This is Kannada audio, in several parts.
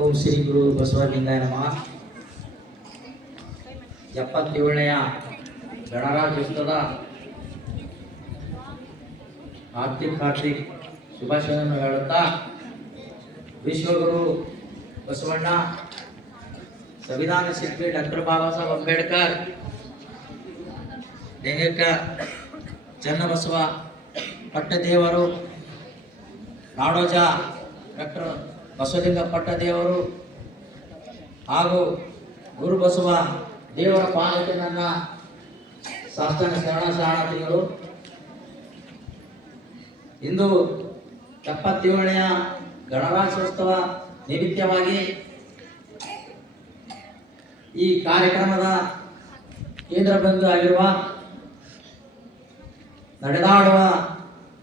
ಓಂ ಶ್ರೀ ಗುರು ಬಸವಲಿಂಗಾಯ ನಮಃ. ಎಪ್ಪತ್ತೇಳನೆಯ ಗಣರಾಜ್ಯೋತ್ಸವದ ಆರ್ಥಿಕ ಹಾರ್ದಿಕ್ ಶುಭಾಶಯವನ್ನು ಹೇಳುತ್ತಾ ವಿಶ್ವಗುರು ಬಸವಣ್ಣ, ಸಂವಿಧಾನ ಶಿಲ್ಪಿ ಡಾಕ್ಟರ್ ಬಾಬಾ ಸಾಹೇಬ್ ಅಂಬೇಡ್ಕರ್, ಲೇಖಕ ಚನ್ನಬಸವ, ಪಟ್ಟದೇವರು ನಾಡೋಜ ಡಾಕ್ಟರ್ ಬಸವಲಿಂಗ ಪಟ್ಟದೇವರು ಹಾಗೂ ಗುರು ಬಸವ ದೇವರ ಪಾಲಕ್ಕೆ ನನ್ನ ಸಾಸ್ತನ ಶರಣ ಶರಣಾರ್ಥಿಗಳು ಇಂದು ಎಪ್ಪತ್ತೇಳನೆಯ ಗಣರಾಜ್ಯೋತ್ಸವ ನಿಮಿತ್ತವಾಗಿ ಈ ಕಾರ್ಯಕ್ರಮದ ಕೇಂದ್ರ ಬಂಧು ಆಗಿರುವ ನಡೆದಾಡುವ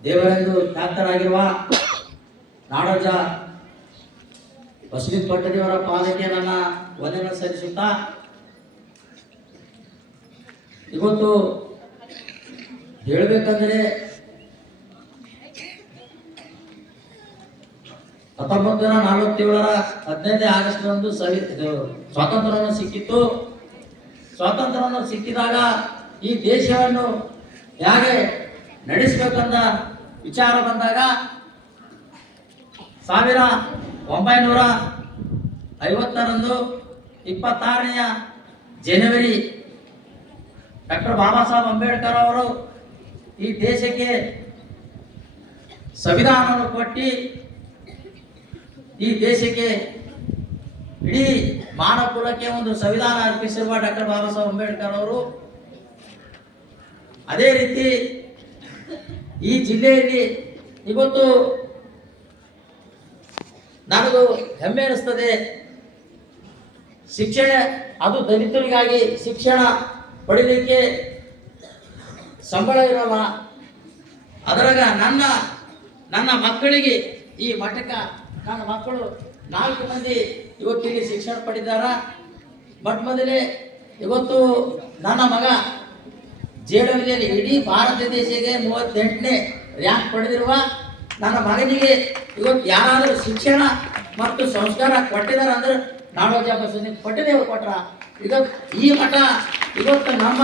ದೇವರೆಂದು ಖ್ಯಾತರಾಗಿರುವ ನಾಡೋಜ ಬಸವಿ ಪಟ್ಟಣಿಯವರ ಪಾದಕ್ಕೆ ನನ್ನ ವಂದನೆ ಸಲ್ಲಿಸುತ್ತಾ, ಇವತ್ತು ಹೇಳಬೇಕಂದ್ರೆ ಹತ್ತೊಂಬತ್ತು ನೂರ ನಲವತ್ತೇಳರ ಹದಿನೈದನೇ ಆಗಸ್ಟ್ನಂದು ಸವಿ ಸ್ವಾತಂತ್ರ್ಯವನ್ನು ಸಿಕ್ಕಿತ್ತು. ಸ್ವಾತಂತ್ರ್ಯವನ್ನು ಸಿಕ್ಕಿದಾಗ ಈ ದೇಶವನ್ನು ಹೇಗೆ ನಡೆಸಬೇಕಂತ ವಿಚಾರ ಬಂದಾಗ ಸಾವಿರ ಒಂಬೈನೂರ ಐವತ್ತರಂದು ಇಪ್ಪತ್ತಾರನೆಯ ಜನವರಿ ಡಾಕ್ಟರ್ ಬಾಬಾ ಸಾಹೇಬ್ ಅಂಬೇಡ್ಕರ್ ಅವರು ಈ ದೇಶಕ್ಕೆ ಸಂವಿಧಾನವನ್ನು ಕೊಟ್ಟು ಈ ದೇಶಕ್ಕೆ ಇಡೀ ಮಾನವ ಕುಲಕ್ಕೆ ಒಂದು ಸಂವಿಧಾನ ಅರ್ಪಿಸಿರುವ ಡಾಕ್ಟರ್ ಬಾಬಾ ಸಾಹೇಬ್ ಅಂಬೇಡ್ಕರ್ ಅವರು ಅದೇ ರೀತಿ ಈ ಜಿಲ್ಲೆಯಲ್ಲಿ ಇವತ್ತು ನನಗೂ ಹೆಮ್ಮೆ ಅನಿಸ್ತದೆ ಶಿಕ್ಷಣ, ಅದು ದಲಿತರಿಗಾಗಿ ಶಿಕ್ಷಣ ಪಡಿಲಿಕ್ಕೆ ಸಂಬಳ ಇರಲ್ಲ. ಅದರಾಗ ನನ್ನ ನನ್ನ ಮಕ್ಕಳಿಗೆ ಈ ಮಠಕ ನನ್ನ ಮಕ್ಕಳು ನಾಲ್ಕು ಮಂದಿ ಇವತ್ತಿಲ್ಲಿ ಶಿಕ್ಷಣ ಪಡೆದಾರ ಬಟ್ ಮೊದಲೇ ಇವತ್ತು ನನ್ನ ಮಗ ಜೆಡಬ್ಲ್ಯೂಲಿ ಇಡೀ ಭಾರತ ದೇಶಕ್ಕೆ ಮೂವತ್ತೆಂಟನೇ ರ್ಯಾಂಕ್ ಪಡೆದಿರುವ ನನ್ನ ಮಗನಿಗೆ ಇವತ್ತು ಯಾರಾದರೂ ಶಿಕ್ಷಣ ಮತ್ತು ಸಂಸ್ಕಾರ ಕೊಟ್ಟಿದ್ದಾರೆ ಅಂದ್ರೆ ನಾಡೋಜ ಬಸವನಿಗೆ ಕೊಟ್ಟಿದ್ದೇವೆ ಕೊಟ್ರ. ಇವತ್ತು ಈ ಮಠ, ಇವತ್ತು ನಮ್ಮ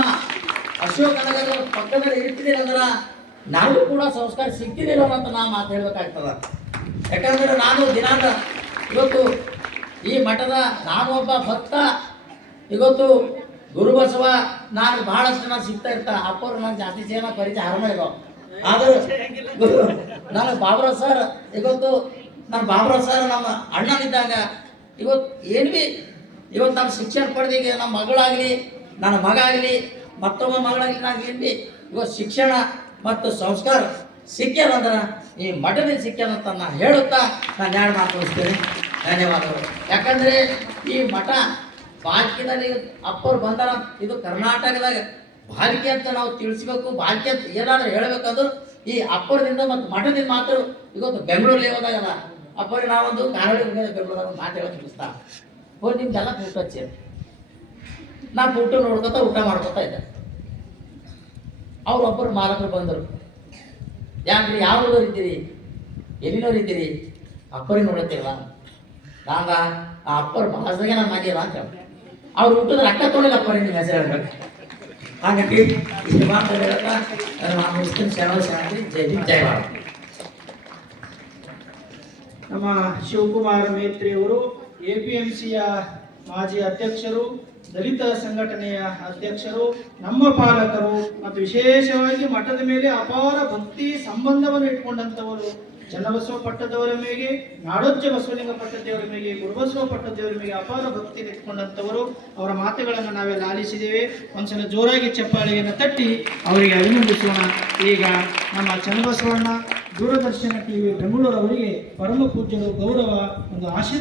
ಅಶೋಕನಗರ ಪಕ್ಕದಲ್ಲಿ ಇರ್ತಿದ್ದೀರ ಅಂದ್ರೆ ನಾವು ಕೂಡ ಸಂಸ್ಕಾರ ಸಿಕ್ಕಿದಿಲ್ಲ ಅಂತ ನಾ ಮಾತು ಹೇಳ್ಬೇಕಾಗ್ತದ. ಯಾಕಂದ್ರೆ ನಾನು ದಿನಾಂಕ ಇವತ್ತು ಈ ಮಠದ ನಾನು ಒಬ್ಬ ಭಕ್ತ. ಇವತ್ತು ಗುರುಬಸವ, ನಾನು ಬಹಳಷ್ಟು ಜನ ಸಿಗ್ತಾ ಇರ್ತ. ಅಪ್ಪರು ನಾನು ಜಾಸ್ತಿ ಜನ ಪರಿಚಯ ಹರಣ ಇರೋ ಆದರೂ ನಾನು ಬಾಬುರಾವ್ ಸರ್, ಇವತ್ತು ನಾನು ಬಾಬುರಾವ್ ಸರ್ ನಮ್ಮ ಅಣ್ಣನಿದ್ದಾಗ ಇವತ್ತು ಏನು ಭೀ ಇವತ್ತು ನಾನು ಶಿಕ್ಷಣ ಪಡೆದಿಗೆ ನಮ್ಮ ಮಗಳಾಗಲಿ, ನನ್ನ ಮಗ ಆಗಲಿ ಮತ್ತೊಬ್ಬ ಮಗಳಾಗಲಿ ನಾನು ಏನು ಭೀ ಇವತ್ತು ಶಿಕ್ಷಣ ಮತ್ತು ಸಂಸ್ಕಾರ ಸಿಕ್ಕ್ಯಾರಂದ್ರೆ ಈ ಮಠದಲ್ಲಿ ಸಿಕ್ಕ್ಯಾರಂತ ನಾನು ಹೇಳುತ್ತಾ ನಾನು ಯಾರು ಮಾತುಳಿಸ್ತೇನೆ ಧನ್ಯವಾದಗಳು. ಯಾಕಂದರೆ ಈ ಮಠ ಬಾಲ್ಕಿನಲ್ಲಿ ಅಪ್ಪರು ಬಂದಾರ, ಇದು ಕರ್ನಾಟಕದಾಗ ಬಾಲ್ಕಿ ಅಂತ ನಾವು ತಿಳಿಸ್ಬೇಕು, ಬಾಲ್ಕಿ ಅಂತ ಏನಾದರೂ ಹೇಳ್ಬೇಕಂದ್ರೆ ಈ ಅಪ್ಪರದಿಂದ ಮತ್ತು ಮಠದಿಂದ ಮಾತ್ರ ಇವತ್ತು ಬೆಂಗಳೂರಲ್ಲಿ ಹೋದಾಗಲ್ಲ ಅಪ್ಪರಿ ನಾವೊಂದು ಬೆಂಗಳೂರಾಗ ಒಂದು ಮಾತು ಹೇಳೋದು ತಿಳಿಸ್ತಾ. ಹೋಗಿ ನಿಮ್ದೆಲ್ಲ ಊಟ ಹಚ್ಚಿ ನಾ ಊಟ ನೋಡ್ಕೊತ ಊಟ ಮಾಡ್ಕೊತಾ ಇದ್ದೆ. ಅವ್ರು ಒಬ್ಬರು ಮಾಲಕರು ಬಂದರು. ಯಾಕ್ರಿ ಯಾವ್ದವ್ರು ಇದ್ದೀರಿ? ಎಲ್ಲಿನವ್ರು ಇದ್ದೀರಿ? ನೋಡತ್ತಿಲ್ಲ ನಾವ ಆ ಅಪ್ಪರ ಭಾಷೆಗೆ ನಾನು ಮಾಡಿಲ್ಲ ಅಂತ. ಅವ್ರು ಊಟದ ರೊಕ್ಕ ತೊಗೊಳಿಲ್ಲ ಅಪ್ಪರಿ ನಿಮ್ಮ ಹೆಸರು ಹೇಳ್ಬೇಕು. ಹಾಗಾಗಿ ಇಷ್ಟು ಮಾತು ಹೇಳ್ತಾ ನಾನು ಮುಸ್ಲಿಂ ಜೈ ಹಿಂದ್ ಜೈ ಭಾರತ್. ನಮ್ಮ ಶಿವಕುಮಾರ ಮೇತ್ರಿಯವರು ಎ ಪಿ ಎಂ ಸಿಯ ಮಾಜಿ ಅಧ್ಯಕ್ಷರು, ದಲಿತ ಸಂಘಟನೆಯ ಅಧ್ಯಕ್ಷರು, ನಮ್ಮ ಪಾಲಕರು ಮತ್ತು ವಿಶೇಷವಾಗಿ ಮಠದ ಮೇಲೆ ಅಪಾರ ಭಕ್ತಿ ಸಂಬಂಧವನ್ನು ಇಟ್ಕೊಂಡಂಥವರು ಚನ್ನಬಸವ ಪಟ್ಟದವರ ಮೇಲೆ ನಾಡೋಜ ಬಸವಲಿಂಗ ಪಟ್ಟದೇವರ ಮೇಲೆ ಗುರುಬಸವ ಪಟ್ಟದೇವರ ಮೇಲೆ ಅಪಾರ ಭಕ್ತಿ ಇಟ್ಕೊಂಡಂಥವರು ಅವರ ಮಾತುಗಳನ್ನು ನಾವೆಲ್ಲ ಆಲಿಸಿದ್ದೇವೆ ಒಂದ್ಸಲ ಜೋರಾಗಿ ಚಪ್ಪಾಳೆಯನ್ನು ತಟ್ಟಿ ಅವರಿಗೆ ಅಭಿನಂದಿಸೋಣ. ಈಗ ನಮ್ಮ ಚನ್ನಬಸವಣ್ಣ ದೂರದರ್ಶನ ಟಿವಿ ಬೆಂಗಳೂರು ಅವರಿಗೆ ಪರಮ ಪೂಜ್ಯರು ಗೌರವ ಒಂದು ಆಶೀರ್ವಾದ